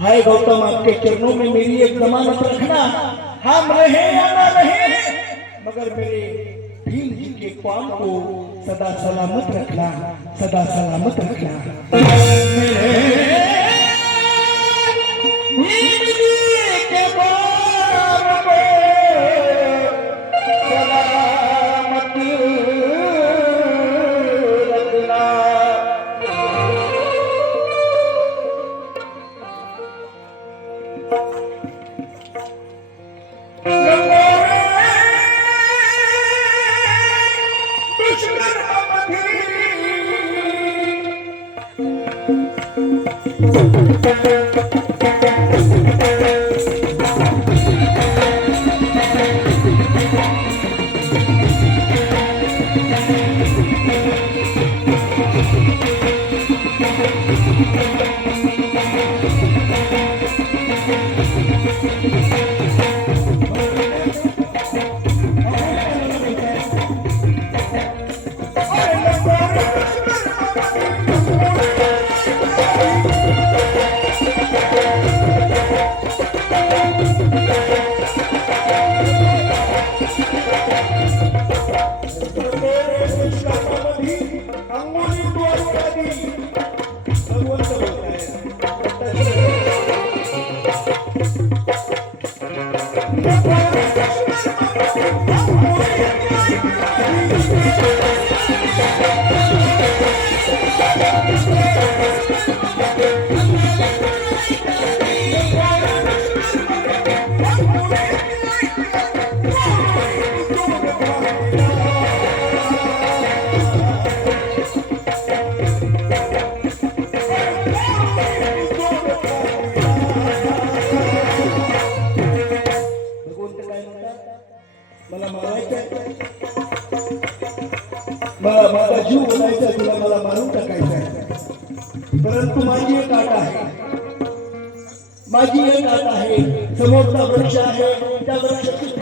हाय गौतम आपके चरणों में मेरी एक जमानत रखना। हम रहे या ना रहे? मगर मेरे भीम जी के पाम को सदा सलामत रखना सदा सलामत रखना।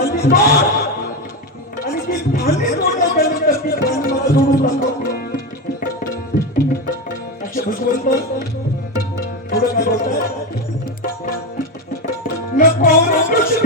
आणि ती फांदी तोडल्यानंतर ती फांदी मला सोडून टाकतो असे भगवंत थोडं काय बोलतात? नको रे कृष्ण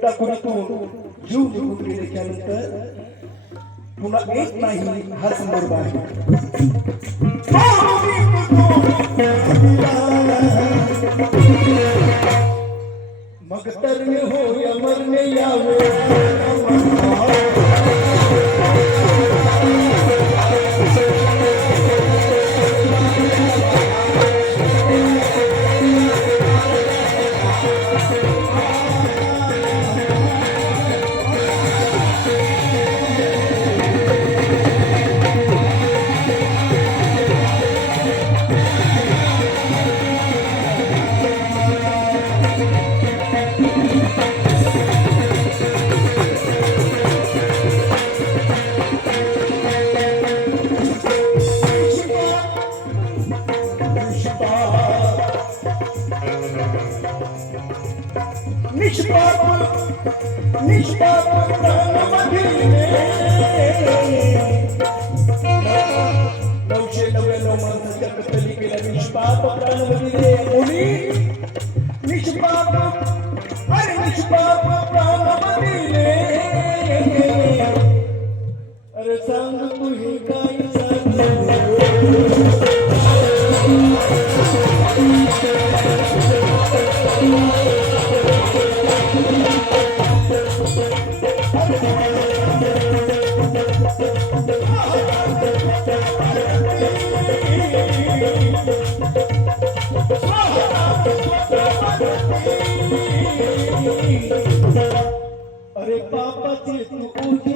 एकदा कुणी तू जीव निघून गेल्याच्यानंतर पुन्हा एक नाही हा संदर्भ आहे. मग तरणे होय मरणे यावं. अरे पापा तू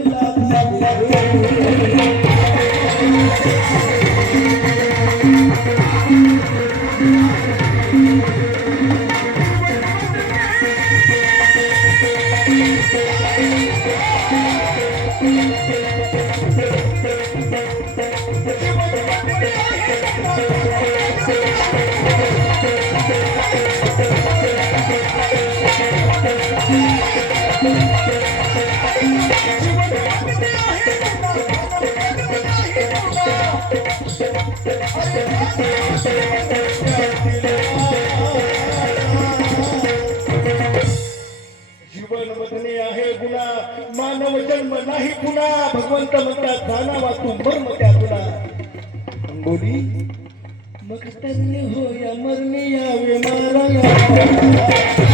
मानव जन्म नाही पुन्हा भगवंत म्हणतात जाणावा तू मर्म त्या पुन्हा अंगोली? मग तरणे होया मरणे यावे मारा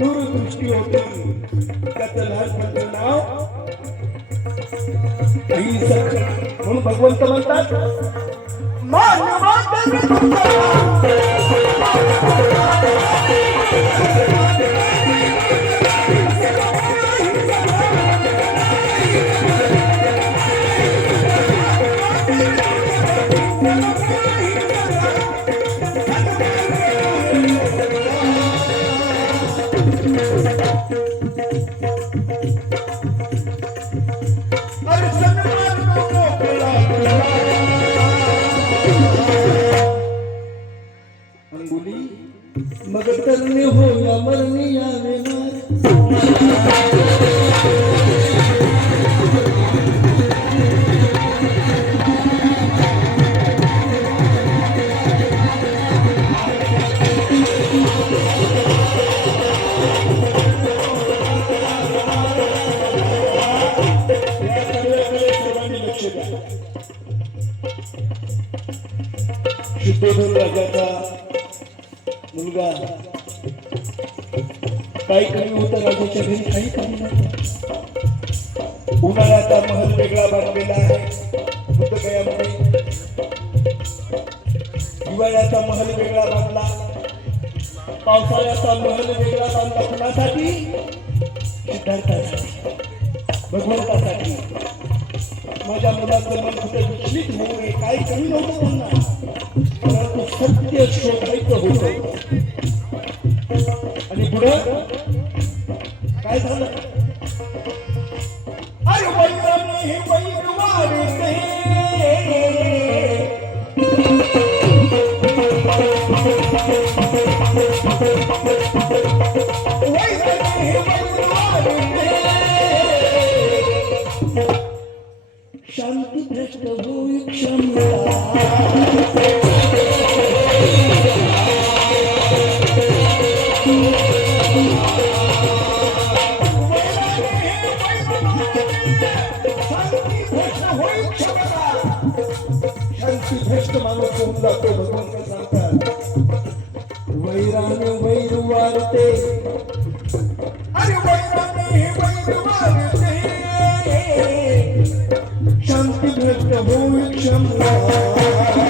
दूरदृष्टी होती त्याचं लहानपणाचं नाव म्हणून भगवंत म्हणतात मानवा ಮಗದ पावसाळ्याचा महल वेगळा बांधला कुणासाठी सिद्धार्थासाठी भगवंतासाठी. माझ्या मुलाचं मन कुठे विचलित होऊ नये काय कमी नव्हतं त्यांना शांति प्रभु क्षमा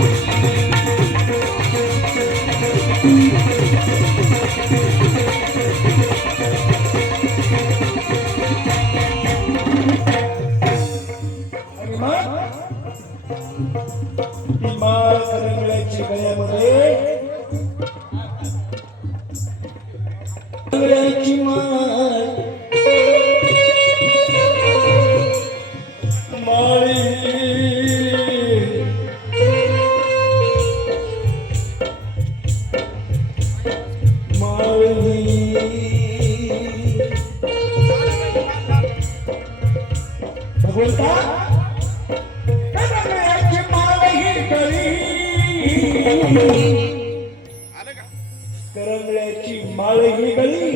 with. करंगळ्याची माळ ही गळी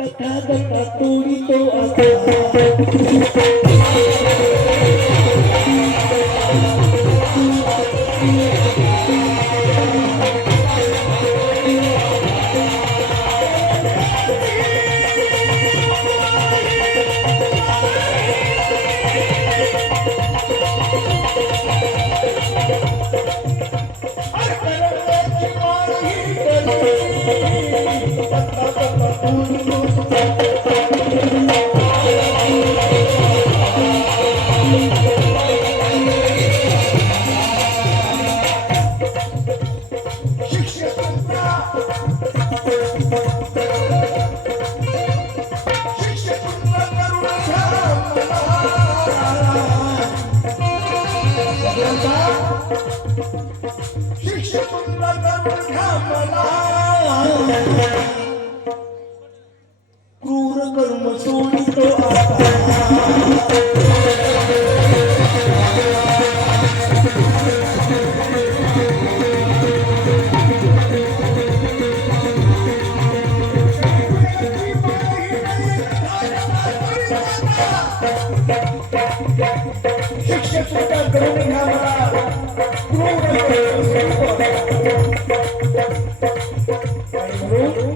तथा तथा तोडी तो आता. Oh,